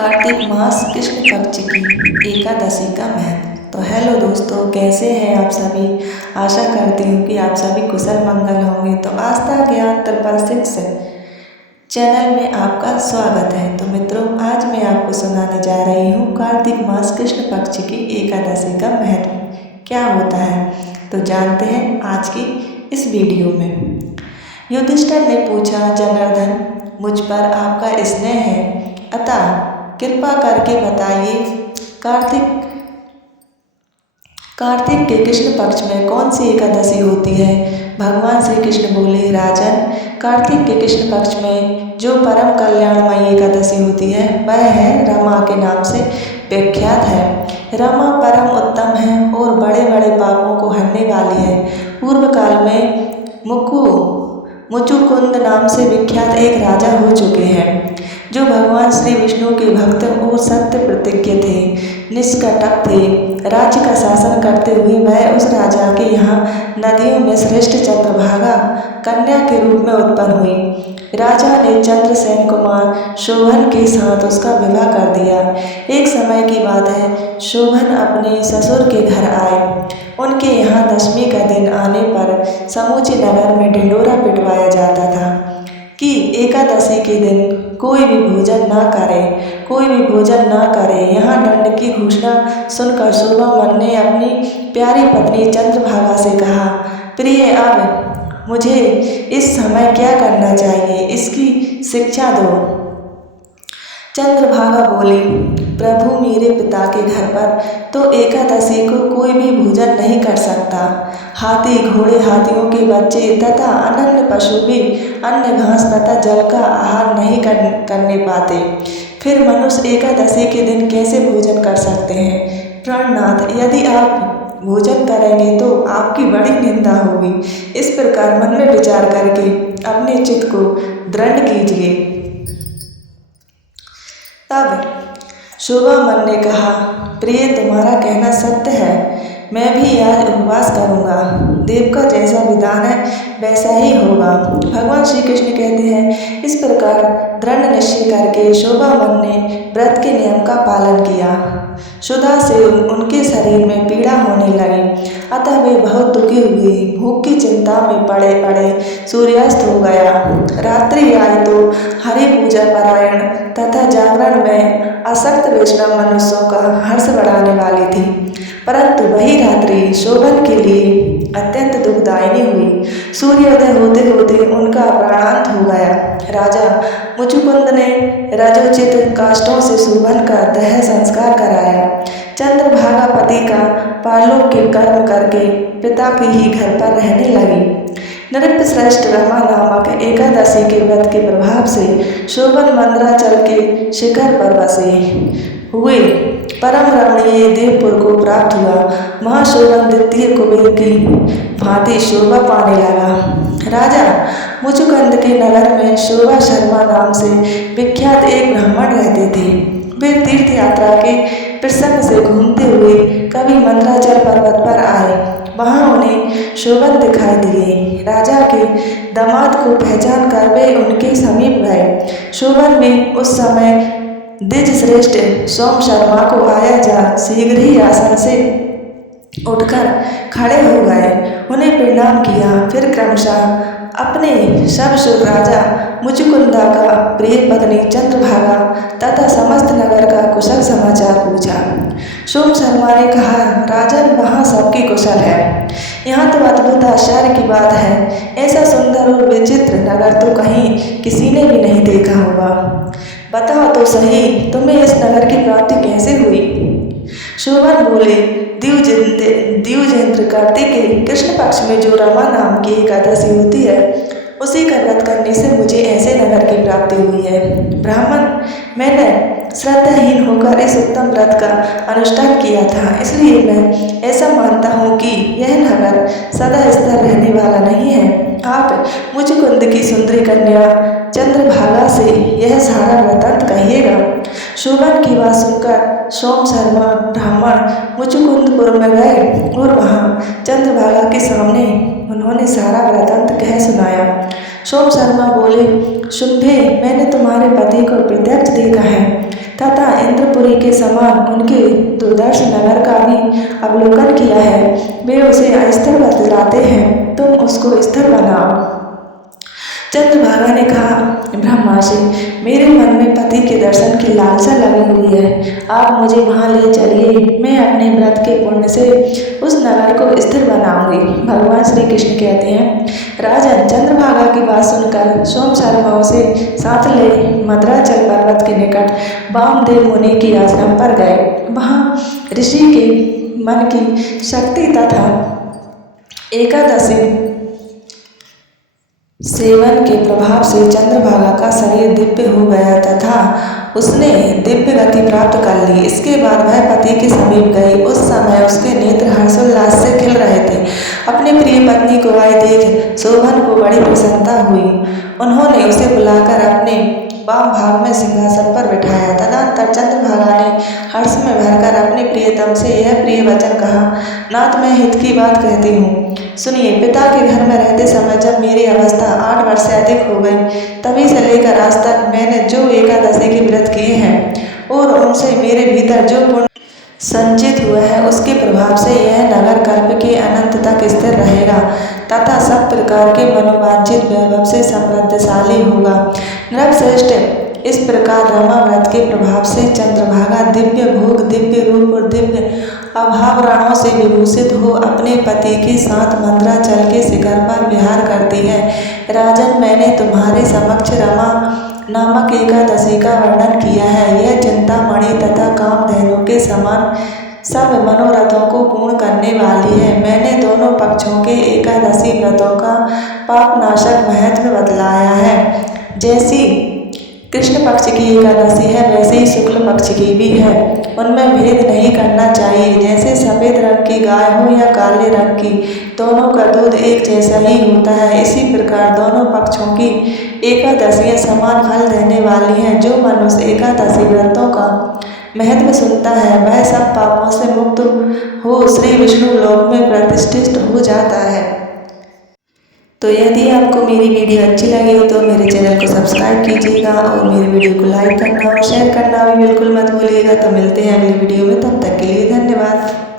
कार्तिक मास कृष्ण पक्ष की एकादशी का महत्व। तो हेलो दोस्तों, कैसे हैं आप सभी। आशा करती हूँ कि आप सभी कुशल मंगल होंगे। तो आस्था ज्ञान शिक्षक चैनल में आपका स्वागत है। तो मित्रों, आज मैं आपको सुनाने जा रही हूँ कार्तिक मास कृष्ण पक्ष की एकादशी का महत्व क्या होता है। तो जानते हैं आज की इस वीडियो में। युधिष्ठिर ने पूछा, जनार्दन, मुझ पर आपका स्नेह है, अतः कृपा करके बताइए, कार्तिक के कृष्ण पक्ष में कौन सी एकादशी होती है। भगवान श्री कृष्ण बोले, राजन, कार्तिक के कृष्ण पक्ष में जो परम कल्याणमयी एकादशी होती है वह है रमा के नाम से विख्यात है। रमा परम उत्तम है और बड़े बड़े पापों को हरने वाली है। पूर्व काल में मुचुकुंद नाम से विख्यात एक राजा हो चुके हैं, जो भगवान श्री विष्णु के भक्त और सत्य प्रतिज्ञ थे, निष्कपट थे। राज्य का शासन करते हुए वह उस राजा के यहाँ नदियों में श्रेष्ठ चंद्रभागा कन्या के रूप में उत्पन्न हुई। राजा ने चंद्रसेन कुमार शोभन के साथ उसका विवाह कर दिया। एक समय की बात है, शोभन अपने ससुर के घर आए। उनके यहाँ दशमी का दिन आने पर समूचे नगर में ढिंढोरा पिटवाया जाता था कि एकादशी के दिन कोई भी भोजन ना करे। यहाँ दंड की घोषणा सुनकर शोभामन ने अपनी प्यारी पत्नी चंद्रभागा से कहा, प्रिय, अब मुझे इस समय क्या करना चाहिए, इसकी शिक्षा दो। चंद्रभागा बोली, प्रभु, मेरे पिता के घर पर तो एकादशी को कोई भी भोजन नहीं कर सकता। हाथी, घोड़े, हाथियों के बच्चे तथा अन्य पशु भी अन्न, घास तथा जल का आहार नहीं करने पाते। फिर मनुष्य एकादशी के दिन कैसे भोजन कर सकते हैं। प्राणनाथ, यदि आप भोजन करेंगे तो आपकी बड़ी निंदा होगी। इस प्रकार मन में विचार करके अपने चित्त को दृढ़ कीजिए। तब शोभामन ने कहा, प्रिय, तुम्हारा कहना सत्य है। मैं भी आज उपवास करूँगा। देव का जैसा विधान है वैसा ही होगा। भगवान श्री कृष्ण कहते हैं, इस प्रकार दृढ़ निश्चय करके शोभामन ने व्रत के नियम का पालन किया। क्षुधा से उनके शरीर में पीड़ा होने लगी, अतः वे बहुत दुखी हुए। भूख की चिंता में पड़े सूर्यास्त हो गया। रात्रि आई तो हरि पूजा परायण तथा जागरण में आसक्त वैष्णव मनुष्यों का हर्ष बढ़ाने वाली थी, परंतु वही रात्रि शोभन के लिए अत्यंत दुखदायिनी हुई। सूर्योदय होते होते उनका प्राणांत हो गया। राजा मुचुकुंद ने रजोचित काष्ठों से शोभन का दह संस्कार कराया। चंद्रभागा पति का परलोक के कर्म करके पिता के ही घर पर रहने लगी। नृपश्रेष्ठ रमा नामक एकादशी के व्रत के प्रभाव से शोभन मंदराचल के शिखर पर बसे हुए परम रमणीय देवपुर को प्राप्त हुआ। महाशोभन द्वितीय कुबेर की भांति शोभा पाने लगा। राजा मुचुकुंद के नगर में शोभा शर्मा नाम से विख्यात एक ब्राह्मण रहते थे। वे तीर्थ यात्रा के प्रसंग से घूमते हुए कभी मंदराचल पर्वत पर आए। वहाँ उन्हें शोभन दिखाई दिए। राजा के दामाद को पहचान कर वे उनके समीप गए। शोभन भी उस समय द्विज श्रेष्ठ सोम शर्मा को आया जा शीघ्र ही आसन से उठकर खड़े हो गए, उन्हें प्रणाम किया। फिर क्रमशः अपने सब सुर राजा मुचुकुंदा का प्रिय पत्नी चंद्रभागा तथा समस्त नगर का कुशल समाचार पूछा। सोम शर्मा ने कहा, राजन, वहाँ सबकी कुशल है। यहाँ तो अद्भुत आश्चर्य की बात है। ऐसा सुंदर और विचित्र नगर तो कहीं किसी ने भी नहीं देखा होगा। बताओ तो सही, तुम्हें इस नगर की प्राप्ति कैसे हुई। शोभन बोले, द्विजेंद्र कार्तिक के कृष्ण पक्ष में जो रमा नाम की एकादशी होती है, उसी का व्रत करने से मुझे ऐसे नगर की प्राप्ति हुई है। ब्राह्मण, मैंने श्रद्धाहीन होकर इस उत्तम व्रत का अनुष्ठान किया था, इसलिए मैं ऐसा मानता हूँ कि यह नगर सदा स्थिर रहने वाला नहीं है। आप मुचुकुंद की सुंदरी कन्या चंद्रभागा से यह सारा वृत्तांत कहिएगा। शोभन की बात सुनकर सोम शर्मा ब्राह्मण मुचुकुंदपुर में गए और वहाँ चंद्रभागा के सामने उन्होंने सारा वृत्तांत कह सुनाया। सोम शर्मा बोले, शुंभे, मैंने तुम्हारे पति को प्रत्यक्ष देखा है तथा कोई के समान उनके दुर्दर्श नगर का भी अवलोकन किया है। वे उसे अस्थिर बतलाते हैं, तुम उसको स्थिर बनाओ। चंद्रभागा ने कहा, ब्रह्माशय, मेरे मन में पति के दर्शन की लालसा लगी हुई है। आप मुझे वहाँ ले चलिए, मैं अपने व्रत के पुण्य से उस नगर को स्थिर बनाऊंगी। भगवान श्री कृष्ण कहते हैं, राजन, चंद्रभागा की बात सुनकर सोमशर्मा उसे साथ ले मद्राचल पर्वत के निकट वामदेव मुनि की आश्रम पर गए। वहाँ ऋषि के मन की शक्ति तथा एकादशी सेवन के प्रभाव से चंद्रभागा का शरीर दिव्य हो गया तथा उसने दिव्य गति प्राप्त कर ली। इसके बाद वह पति के समीप गई। उस समय उसके नेत्र हर्षोल्लास से खिल रहे थे। अपनी प्रिय पत्नी को आई देख शोभन को बड़ी प्रसन्नता हुई। उन्होंने उसे बुलाकर अपने वाम भाग में सिंहासन पर बिठाया। तदनंतर चंद्रभागा ने हर्ष में भरकर अपने प्रियतम से यह प्रिय वचन कहा, नाथ, मैं हित की बात कहती हूँ, सुनिए। पिता के घर में रहते समय जब मेरी अवस्था 8 वर्ष से अधिक हो गई, तभी से लेकर आज तक मैंने जो एकादशी के व्रत किए हैं और उनसे मेरे भीतर जो पुण्य संचित हुआ है, उसके प्रभाव से यह नगर कल्प के अनंत तक स्थिर रहेगा तथा सब प्रकार के मनोवांछित वैभव से समृद्धशाली होगा। नृपश्रेष्ठ, इस प्रकार रमा व्रत के प्रभाव से चंद्रभागा दिव्य भोग, दिव्य रूप और दिव्य आभरणों से विभूषित हो अपने पति के साथ मंद्राचल के शिखर पर विहार करती है। राजन, मैंने तुम्हारे समक्ष रमा नामक एकादशी का वर्णन किया है। यह चिंतामणि तथा कामधेनु के समान सब मनोरथों को पूर्ण करने वाली है। मैंने दोनों पक्षों के एकादशी व्रतों का पापनाशक महत्व बतलाया है। जैसी कृष्ण पक्ष की एकादशी है, वैसे ही शुक्ल पक्ष की भी है। उनमें भेद नहीं करना चाहिए। जैसे सफ़ेद रंग की गाय हो या काले रंग की, दोनों का दूध एक जैसा ही होता है। इसी प्रकार दोनों पक्षों की एकादशियाँ समान फल देने वाली हैं। जो मनुष्य एकादशी व्रतों का महत्व सुनता है, वह सब पापों से मुक्त हो श्री विष्णु लोक में प्रतिष्ठित हो जाता है। तो यदि आपको मेरी वीडियो अच्छी लगी हो तो मेरे चैनल को सब्सक्राइब कीजिएगा और मेरी वीडियो को लाइक करना और शेयर करना भी बिल्कुल मत भूलिएगा। तो मिलते हैं अगली वीडियो में, तब तक के लिए धन्यवाद।